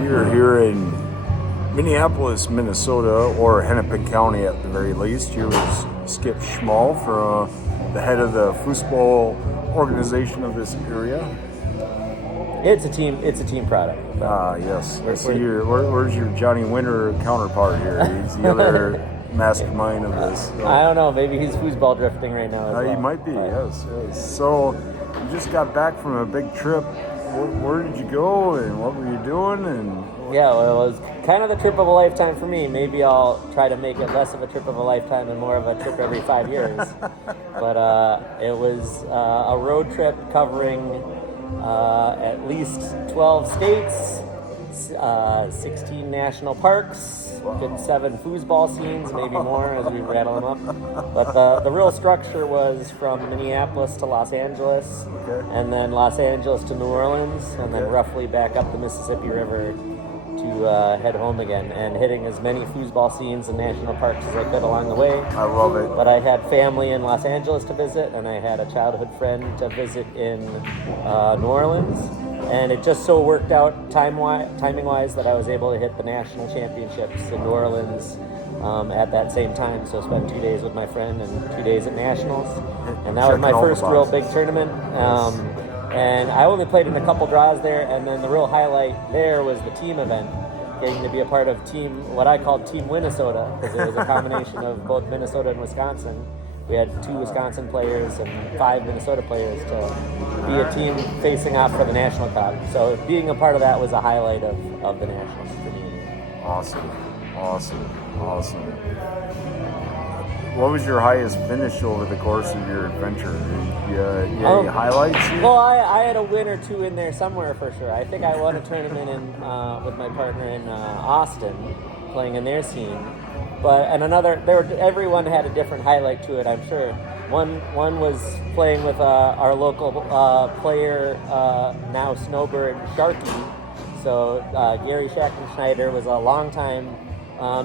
We're here in Minneapolis, Minnesota, or Hennepin County at the very least. Here is Skip Schmall, the head of the foosball organization of this area. It's a team product. Yes. I see where's your Johnny Winter counterpart here? He's the other mastermind of this. So. I don't know. Maybe he's foosball drifting right now. He might be. Yes. So you just got back from a big trip. Where did you go, and what were you doing? Yeah, well, it was kind of the trip of a lifetime for me. Maybe I'll try to make it less of a trip of a lifetime and more of a trip every 5 years. But it was a road trip covering at least 12 states, 16 national parks, good 7 foosball scenes, maybe more as we rattle them up. But the real structure was from Minneapolis to Los Angeles, and then Los Angeles to New Orleans, and then roughly back up the Mississippi River to head home again, and hitting as many foosball scenes and national parks as I could along the way. I love it. But I had family in Los Angeles to visit, and I had a childhood friend to visit in New Orleans. And it just so worked out timing-wise that I was able to hit the national championships in New Orleans at that same time. So I spent 2 days with my friend and 2 days at nationals. And that was my first real big tournament. And I only played in a couple draws there. And then the real highlight there was the team event, getting to be a part of what I called Team Minnesota, because it was a combination of both Minnesota and Wisconsin. We had 2 Wisconsin players and 5 Minnesota players to be a team facing off for the National Cup. So being a part of that was a highlight of the Nationals for me. Awesome. What was your highest finish over the course of your adventure? You had any highlights? Well, I had a win or 2 in there somewhere for sure. I think I won a tournament with my partner in Austin, playing in their scene. Everyone had a different highlight to it, I'm sure. One was playing with our local player, now snowbird Sharky. So Gary Schackenschneider was a longtime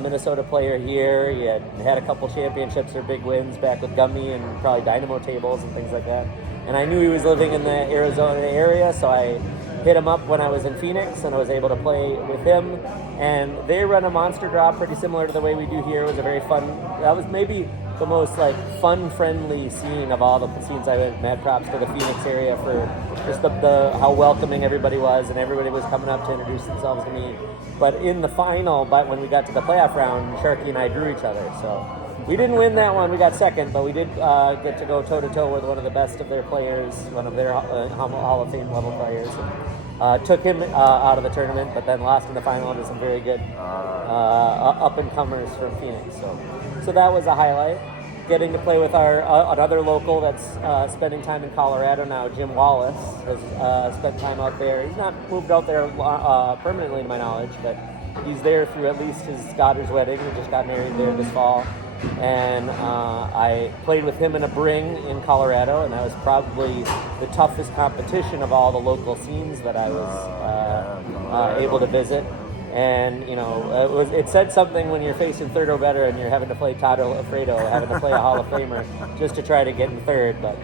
Minnesota player here. He had a couple championships or big wins back with Gummy and probably Dynamo tables and things like that. And I knew he was living in the Arizona area, so I hit him up when I was in Phoenix, and I was able to play with him. And they run a monster draw pretty similar to the way we do here. It was a very fun. That was maybe the most fun-friendly scene of all the scenes I went. Mad props to the Phoenix area for just the how welcoming everybody was, and everybody was coming up to introduce themselves to me. But in the final, when we got to the playoff round, Sharky and I drew each other. So we didn't win that one. We got second, but we did get to go toe-to-toe with one of the best of their players, one of their Hall of Fame level players. Took him out of the tournament, but then lost in the final to some very good up-and-comers from Phoenix. So that was a highlight. Getting to play with our another local that's spending time in Colorado now, Jim Wallace, has spent time out there. He's not moved out there permanently, to my knowledge, but he's there through at least his daughter's wedding. He just got married there this fall. And I played with him in a bring in Colorado, and that was probably the toughest competition of all the local scenes that I was able to visit. And it said something when you're facing third or better, and you're having to play Todd Alfredo, having to play a Hall of Famer just to try to get in third. But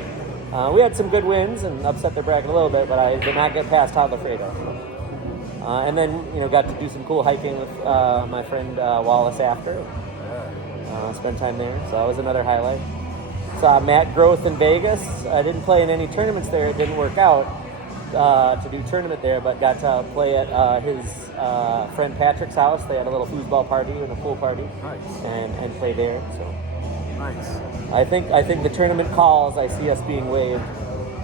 we had some good wins and upset their bracket a little bit, but I did not get past Todd Alfredo. And then got to do some cool hiking with my friend Wallace after. Spent time there, so that was another highlight. Saw Matt Groth in Vegas. I didn't play in any tournaments there. It didn't work out to do tournament there, but got to play at his friend Patrick's house. They had a little foosball party and a pool party. Nice. And play there. So nice. I think the tournament calls. I see us being waived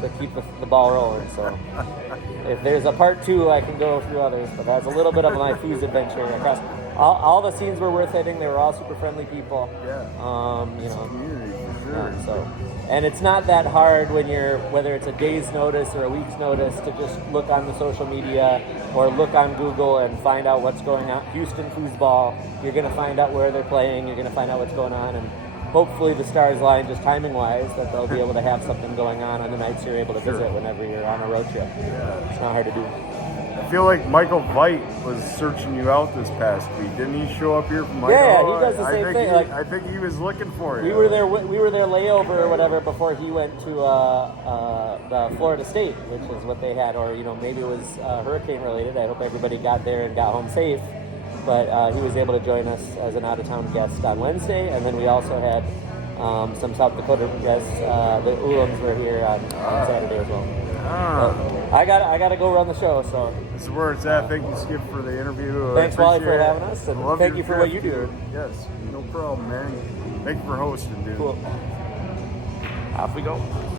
to keep the ball rolling. So if there's a part 2, I can go through others. But that's a little bit of my foos adventure across. All the scenes were worth hitting. They were all super friendly people. Yeah. Community for sure. Yeah, and it's not that hard whether it's a day's notice or a week's notice, to just look on the social media or look on Google and find out what's going on. Houston foosball. You're going to find out where they're playing. You're going to find out what's going on, and hopefully the stars line just timing-wise that they'll be able to have something going on the nights you're able to visit whenever you're on a road trip. Yeah. It's not hard to do. I feel like Michael Veit was searching you out this past week. Didn't he show up here from Michael? Yeah, he does the same thing. I think he was looking for you. We were there layover or whatever before he went to the Florida State, which is what they had, or maybe it was hurricane related. I hope everybody got there and got home safe. But he was able to join us as an out-of-town guest on Wednesday, and then we also had some South Dakota guests. The Ulams were here on Saturday as well. I got to go run the show, so. This is where it's at. Thank you, Skip, for the interview. Thanks, Wally, for having us, and thank you for what you do. Dude. Yes, no problem, man. Thank you for hosting, dude. Cool. Off we go.